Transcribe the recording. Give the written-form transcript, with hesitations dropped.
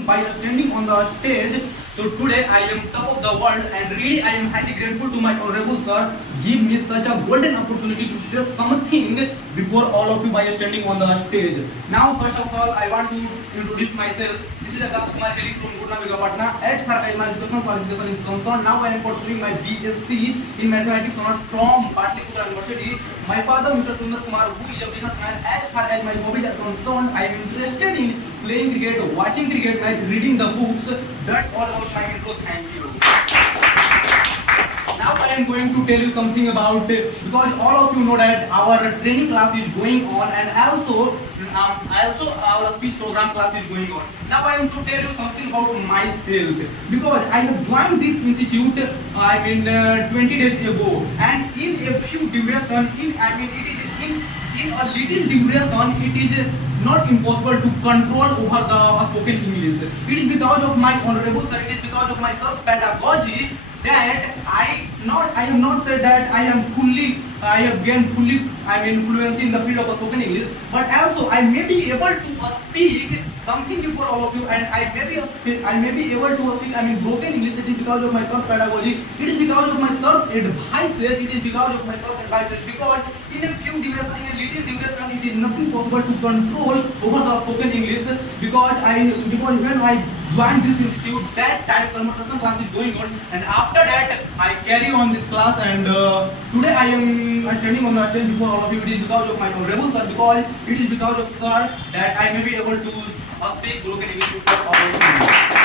by standing on the stage. So today I am top of the world and really I am highly grateful to my honorable sir give me such a golden opportunity to say something before all of you by standing on the stage. Now first of all I want to introduce myself. This is Akash Kumar Kelly from Gurna Patna. As far as my educational qualification is concerned, now I am pursuing my BSc in Mathematics honors from Patliputra University. My father Mr. Sundar Kumar, who is a businessman. As far as my hobbies are concerned, I am interested in playing cricket, watching cricket match, reading the books. That's all about my intro. Thank you. Now I am going to tell you something about because all of you know that our training class is going on and also our speech program class is going on. Now I am to tell you something about myself because I have joined this institute 20 days ago and in a few duration in a little duration it is not impossible to control over the spoken English. It is because of my honorable sir, it is because of my sir's pedagogy that I have not said that I have gained fluency in the field of spoken English, but also I may be able to speak something before all of you, and I may be able to speak broken English. It is because of my sir's pedagogy. It is because of my sir's advices. It is because of my sir's advices. Because in a few duration, in a little duration, it is nothing possible to control over the spoken English. Because when I joined this institute, that time conversation class is going on, and after that I carry on this class, and today I am standing on the stage before all of you. It is because of my honorable sir, because it is because of sir that I may be able to speak broken English for all of you.